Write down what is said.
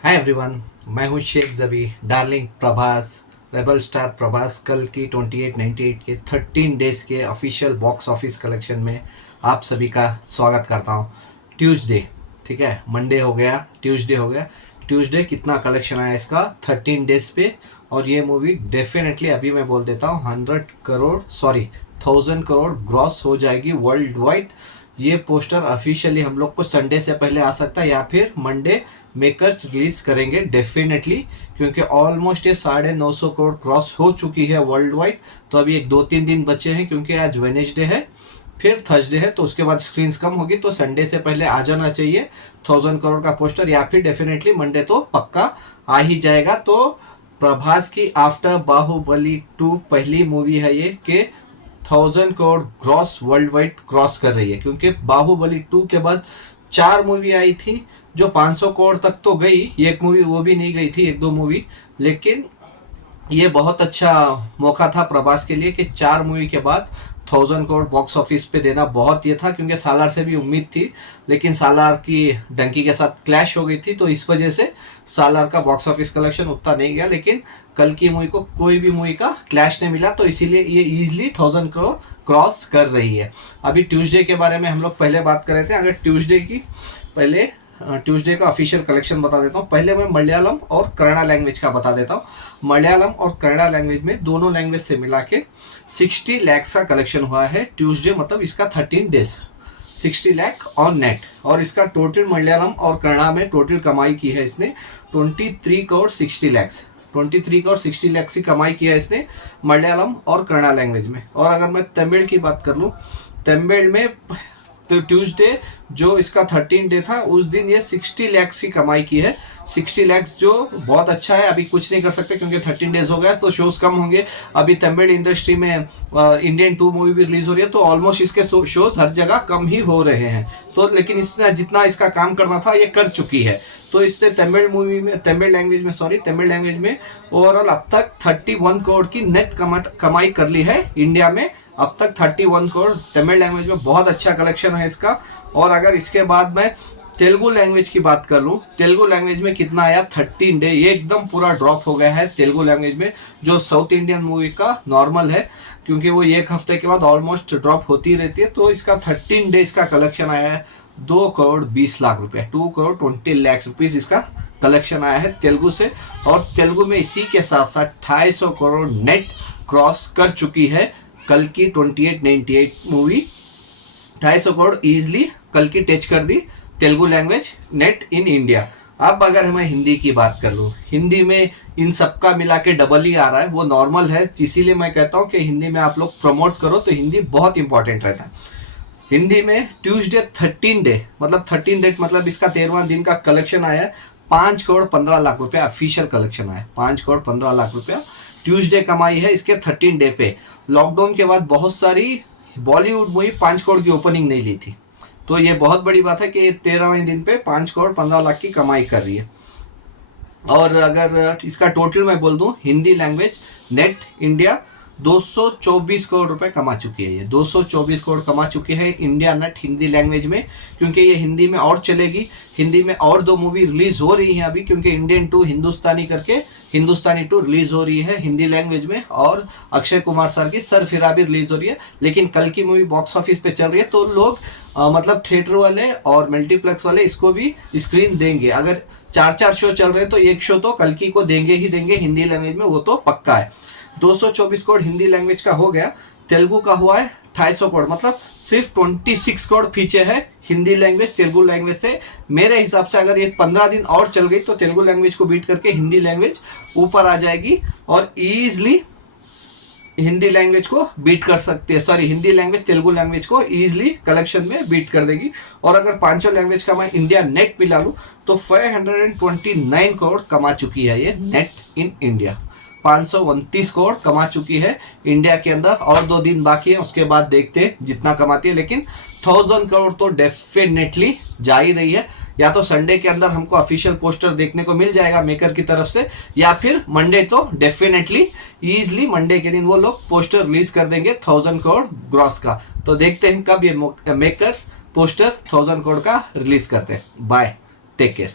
Hi everyone, मैं हूं शेख जबी darling Prabhas rebel star Prabhas. कल की 2898 के 13 डेज के ऑफिशियल बॉक्स ऑफिस कलेक्शन में आप सभी का स्वागत करता हूं। ट्यूसडे, ठीक है, मंडे हो गया, ट्यूसडे हो गया। ट्यूसडे कितना कलेक्शन आया इसका 13 डेज पे, और ये मूवी डेफिनेटली अभी मैं बोल देता हूँ 1000 करोड़ ग्रॉस हो जाएगी वर्ल्ड वाइड। ये पोस्टर ऑफिशियली हम लोग को संडे से पहले आ सकता है या फिर मंडे मेकर्स रिलीज करेंगे डेफिनेटली, क्योंकि ऑलमोस्ट ये 950 करोड़ क्रॉस हो चुकी है वर्ल्ड वाइड। तो अभी एक 2-3 दिन बचे हैं, क्योंकि आज वेनेसडे है फिर थर्सडे है, तो उसके बाद स्क्रीन्स कम होगी, तो संडे से पहले आ जाना चाहिए 1000 करोड़ का पोस्टर, या फिर डेफिनेटली मंडे तो पक्का आ ही जाएगा। तो प्रभास की आफ्टर बाहुबली 2 पहली मूवी है ये कि 1000 crore gross world wide cross कर रही है, क्योंकि बाहुबली 2 के बाद 4 मूवी आई थी जो 500 करोड़ तक तो गई, एक मूवी वो भी नहीं गई थी, एक दो मूवी। लेकिन ये बहुत अच्छा मौका था प्रभास के लिए कि 4 मूवी के बाद 1000 करोड़ बॉक्स ऑफिस पे देना बहुत ये था, क्योंकि सालार से भी उम्मीद थी, लेकिन सालार की डंकी के साथ क्लैश हो गई थी, तो इस वजह से सालार का बॉक्स ऑफिस कलेक्शन उतना नहीं गया। लेकिन कल की मूवी को कोई भी मूवी का क्लैश नहीं मिला, तो इसीलिए ये इजीली 1000 करोड़ क्रॉस कर रही है। अभी ट्यूसडे के बारे में हम लोग पहले बात कर रहे थे। अगर ट्यूसडे की पहले ट्यूसडे का ऑफिशियल कलेक्शन बता देता हूँ। पहले मैं मलयालम और कन्नड़ा लैंग्वेज का बता देता हूँ। मलयालम और कन्नड़ा लैंग्वेज में दोनों लैंग्वेज से मिला के 60 लाख का कलेक्शन हुआ है ट्यूसडे, मतलब इसका 13 डेज 60 लाख ऑन नेट। और इसका टोटल मलयालम और कन्नड़ा में टोटल कमाई की है इसने 23 करोड़ 60 लाख 23 करोड़ 60 लाख की कमाई की है इसने मलयालम और कन्नड़ा लैंग्वेज में। और अगर मैं तमिल की बात कर लूँ, तमिल में तो ट्यूसडे जो इसका 13 डे था उस दिन ये 60 लाख की कमाई की है। 60 लाख जो बहुत अच्छा है। अभी कुछ नहीं कर सकते क्योंकि 13 डेज हो गया, तो शोज कम होंगे। अभी तमिल इंडस्ट्री में इंडियन 2 मूवी भी रिलीज हो रही है, तो ऑलमोस्ट इसके शोज हर जगह कम ही हो रहे हैं। तो लेकिन इसने जितना इसका काम करना था ये कर चुकी है। तो इसने तमिल लैंग्वेज में ओवरऑल अब तक 31 करोड़ की नेट कमाई कर ली है इंडिया में। अब तक 31 करोड़ तमिल लैंग्वेज में बहुत अच्छा कलेक्शन है इसका। और अगर इसके बाद मैं तेलुगु लैंग्वेज की बात कर लूँ, तेलुगु लैंग्वेज में कितना आया 13 डे, ये एकदम पूरा ड्रॉप हो गया है तेलुगु लैंग्वेज में, जो साउथ इंडियन मूवी का नॉर्मल है, क्योंकि वो एक हफ्ते के बाद ऑलमोस्ट ड्रॉप होती रहती है। तो इसका 13 डेज का कलेक्शन आया है 2 करोड़ 20 लाख रुपये, 2 करोड़ 20 लाख रुपीज़ इसका कलेक्शन आया है तेलुगु से। और तेलुगु में इसी के साथ साथ 250 करोड़ नेट क्रॉस कर चुकी है कल की 2898 मूवी। 250 करोड़ ईजिली कल की टच कर दी Telugu language net in India. अब अगर मैं हिंदी की बात कर लूँ, हिंदी में इन सबका मिला के डबल ही आ रहा है, वो नॉर्मल है। इसीलिए मैं कहता हूँ कि हिंदी में आप लोग प्रमोट करो, तो हिंदी बहुत इंपॉर्टेंट रहता है। हिंदी में ट्यूसडे 13 डे मतलब 13 डेट मतलब इसका 13वां दिन का कलेक्शन आया है 5 करोड़ 15 लाख रुपया। ऑफिशियल कलेक्शन आया 5 करोड़ 15 लाख रुपया ट्यूसडे कमाई है इसके 13 डे पे। लॉकडाउन के बाद बहुत सारी बॉलीवुड मूवी 5 करोड़ की ओपनिंग नहीं ली थी, तो ये बहुत बड़ी बात है कि 13वें दिन पे 5 करोड़ 15 लाख की कमाई कर रही है। और अगर इसका टोटल मैं बोल दूं, Hindi language net India 224 crore रुपए कमा चुकी है। ये 224 करोड़ कमा चुकी है इंडिया नेट हिंदी लैंग्वेज में, क्योंकि ये हिंदी में और चलेगी। हिंदी में और 2 मूवी रिलीज हो रही हैं अभी, क्योंकि इंडियन 2 हिंदुस्तानी करके हिंदुस्तानी 2 रिलीज हो रही है हिंदी लैंग्वेज में, और अक्षय कुमार सर की सरफिरा भी रिलीज हो रही है। लेकिन कल की मूवी बॉक्स ऑफिस पे चल रही है, तो लोग मतलब थिएटर वाले और मल्टीप्लेक्स वाले इसको भी स्क्रीन देंगे। अगर 4-4 शो चल रहे हैं तो एक शो तो कल की को देंगे ही देंगे हिंदी लैंग्वेज में, वो तो पक्का है। 224 करोड़ हिंदी लैंग्वेज का हो गया। तेलुगु का हुआ है 250 करोड़, मतलब सिर्फ 26 करोड़ पीछे है हिंदी लैंग्वेज तेलुगु लैंग्वेज से। मेरे हिसाब से अगर ये 15 दिन और चल गई तो तेलुगु लैंग्वेज को बीट करके हिंदी लैंग्वेज ऊपर आ जाएगी, और ईजिली हिंदी लैंग्वेज को बीट कर सकती है। Sorry, Hindi language Telugu language को ईजिली कलेक्शन में बीट कर देगी। और अगर 5 लैंग्वेज का मैं इंडिया नेट भी ला लूँ तो 529 करोड़ कमा चुकी है ये नेट इन इंडिया। 529 करोड़ कमा चुकी है इंडिया के अंदर, और 2 दिन बाकी है, उसके बाद देखते हैं जितना कमाती है। लेकिन 1000 करोड़ तो डेफिनेटली जा ही रही है। या तो संडे के अंदर हमको ऑफिशियल पोस्टर देखने को मिल जाएगा मेकर की तरफ से, या फिर मंडे तो डेफिनेटली ईजिली मंडे के दिन वो लोग पोस्टर रिलीज कर देंगे 1000 करोड़ ग्रॉस का। तो देखते हैं कब ये मेकर्स पोस्टर 1000 करोड़ का रिलीज करते हैं। Bye, take care.